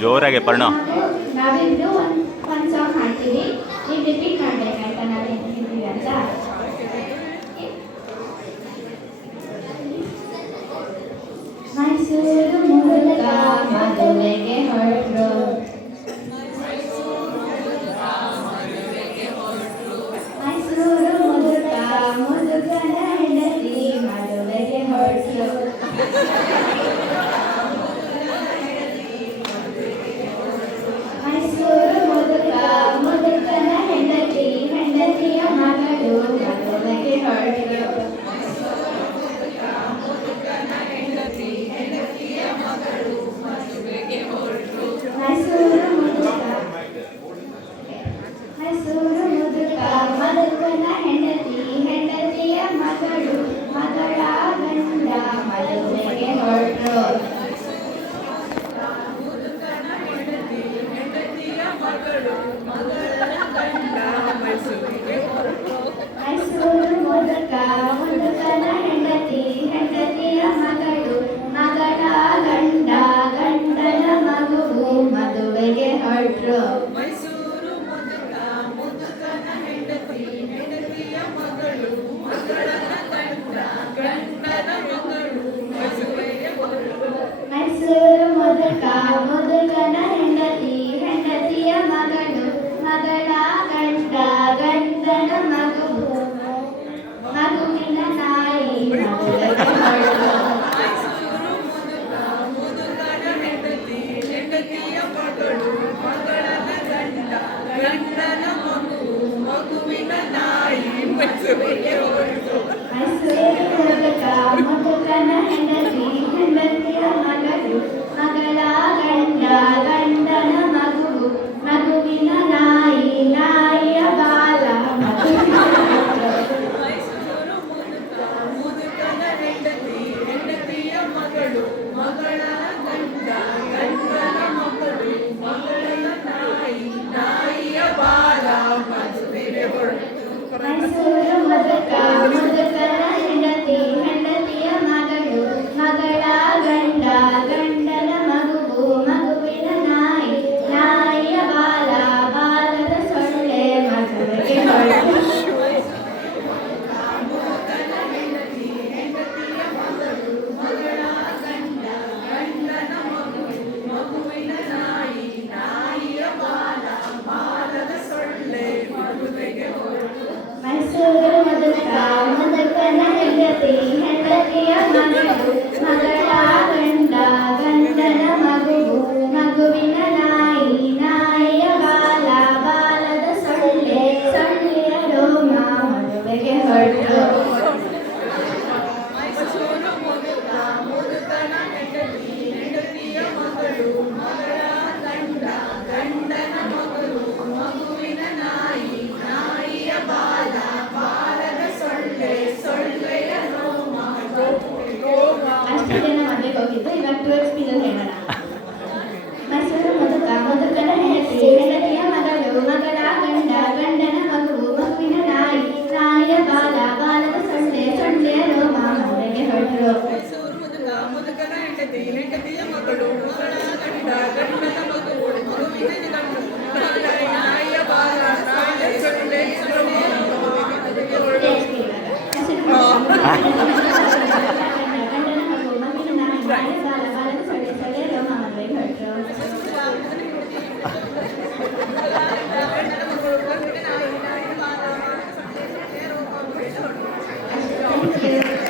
ಜೋರಾಗೆ ಪರ್ಣ. ನಾವಿಬ್ರು ಒಂದು ಸಾಂಗ್ ಹಾಡ್ತೀವಿ, ನೀವು ರಿಪೀಟ್ ಮಾಡ್ಬೇಕಾಯ್ತಾ ನಾವೇನು ಹೇಳ್ತೀವಿ ಅಂತ. ಮೈಸೂರು ಮುದುಕ ಮದುವೆಗೆ ಹೊರಟ್ರು, ಮೈಸೂರು ಮುದುಕ ಮುದುಕನ ಹೆಂಡತಿ ಮದುವೆಗೆ ಹೊರಟ್ರು. ಮೈಸೂರು ಮುದುಕ ಮುದುಕನ ಹೆಂಡತಿ ಹೆಂಡತಿಯ ಮಗಳು ಮದುವೆಗೆ ಹೊರಟ್ರು. ಮೈಸೂರು ಮುದುಕ ಮೈಸೂರು ಮುದುಕ ಮುದುಕನ ಹೆಂಡತಿ ಹೆಂಡತಿಯ ಮಗಳು ಮಗಳ ಗಂಡ ಮದುವೆಗೆ ಹೊರಟ್ರು. ಮೈಸೂರು ಮುದುಕ ಮುದುಕನ ಹೆಂಡತಿ ಹೆಂಡತಿಯ ಮಗಳು ಮಗಳ ಗಂಡ ಗಂಡನ ಮಗುವು ಮದುವೆಗೆ ಹೊರಟ್ರು. ಮೈಸೂರು ಮುದುಕ ಮುದುಕನ ಹೆಂಡತಿ ಹೆಂಡತಿಯ ಮಗಳು ಮಗಳನ ಗಂಡ ಗಂಡನ ಮಗಳು ಮದುವೆಗೆ ಹೊರಟು. ಮೈಸೂರು ಮುದುಕ ಮುದುಕನ ಹೆಂಡತಿ ಹೆಂಡತಿಯ ಮಗಳು ಮಗಳ ಗಂಡ ಗಂಡನ ಮಗುವು ಮಗುವಿನ ನಾಯಿ ಮದುವೆಗೆ ಹೊರಟು. ಮೈಸೂರು ಮುದುಕ ಮುದುಕನ ಹೆಂಡತಿ ಹೆಂಡತಿಯ ಮಗಳು ಮಗಳನ ಗಂಡ ಗಂಡನ ಮಗು ಮಗುವಿನ ನಾಯಿ ಮದುವೆಗೆ ಹೊರಟು. ಮೈಸೂರು ಮುದುಕ ಮುದುಕನ ಹೆಂಡತಿ ಹೆಂಡತಿಯ ಮಗಳು ಮಗಳ ಗಂಡ ಗಂಡನ ಮಗುವು ಮಗುವಿನ ನಾಯಿ ನಾಯಿಯ ಬಾಲ ಮಗುವಿನ ಹೊರಟು. ಮೈಸೂರು ಮುದುಕ ಮುದುಕನ ಹೆಂಡತಿ ಹೆಂಡತಿಯ ಮಗಳು ಮಗಳನ ಗಂಡ ಗಂಡನ ಮಗಳು ಮಗಳನ ನಾಯಿ ನಾಯಿಯ ಬಾಲ ಮದುವೆಗೆ ಹೊರಟು. ಮೈಸೂರು ಮುದುಕ ಮುದುಕನ ಹೆಂಡತಿ ಹೆಂಡತಿಯ ಮಗಳು ಮಗಳ ಗಂಡ ಗಂಡನ ಮಗುವು ಮಗುವಿನ ನಾಯಿ ನಾಯಿಯ ಬಾಲ ಬಾಲದ ಸೊಳ್ಳೆ ಮದುವೆಗೆ ಹೊರಟು. ಮುದುಕನ ಹೆಂಡತಿ ಹೆಂಡತಿಯ ಮಗಳು ಮಗಳ ಗಂಡ ಗಂಡನ ಮಗು ಮಗುವಿನ ನಾಯಿ ನಾಯಿಯ ಬಾಲ ಬಾಲದ ಸೊಳ್ಳೆ ಮದುವೆಗೆ ಹೊರಟು. ಮೈಸೂರು ಮುದುಕ ಮುದುಕನ ಹೆಂಡತಿ ಹೆಂಡತಿಯ ಮಗಳು ಮಗಳ ಗಂಡ ಗಂಡನ ಮಗುವು ಮಗುವಿನ ನಾಯಿ ನಾಯಿಯ ಬಾಲ ಬಾಲದ ಸೊಳ್ಳೆ ಸೊಳ್ಳೆಯ ರೋಮ ಮದುವೆಗೆ ಹೊರಟು. ಮೈಸೂರು ಮುದುಕ ಮುದುಕನ ಹೆಂಡತಿ ಹೆಂಡತಿಯ ಮಗಳು ಮಗಳ ಗಂಡ ಗಂಡನ ಮಗಳು ಮಗುವಿನ ನಾಯಿ ನಾಯಿಯ ಬಾಲ ಬಾಲದ ಸೊಳ್ಳೆ ಸೊಳ್ಳೆಯ ರೋಮ ರೋಮ. ಅಷ್ಟು ಜನ ಮದುವೆಗೆ ಹೋಗಿದ್ದು, ಇವಾಗ 2 ಎಕ್ಸ್ಪೀರಿಯನ್ಸ್ ಹೇಳೋಣ. ಮೈಸೂರು ಮುದುಕ ಮುದುಕನ ಹೆಂಡತಿ ಹೆಂಡತಿಯ ಮಗಳು ಮಗಳ ಗಂಡ ಗಂಡನ ಮಗುವು ಮಗುವಿನ ನಾಯಿ ನಾಯಿಯ ಬಾಲ ಬಾಲದ ಸೊಳ್ಳೆ ಸೊಳ್ಳೆಯ ರೋಮ ಮದುವೆಗೆ ಹೊರಟರು. ಮೈಸೂರು ಮುದುಕ ಮುದುಕನ ಹೆಂಡತಿ ಹೆಂಡತಿಯ ಮಗಳು ಮಗಳ ಗಂಡ ಗಂಡನ ಮಗು ಮಗುವಿನ ಗಂಡು ನಾಯಿಯ ಬಾಲ ನಾಯಿಯ ಸೊಳ್ಳೆ ಸೊಳ್ಳೆಯ ರೋಮ ಮದುವೆಗೆ ಹೊರಟು. ಮೈಸೂರು ಮುದುಕ ಗಂಡನ ಮಗು ಮಗುವಿನ ನಾಯಿ ನಾಯಿಯ ಬಾಲ ಬಾಲದ ಸೊಳ್ಳೆ ಸೊಳ್ಳೆಯ ರೋಮ ಮದುವೆಗೆ ಹೊರಟರು. Thank you.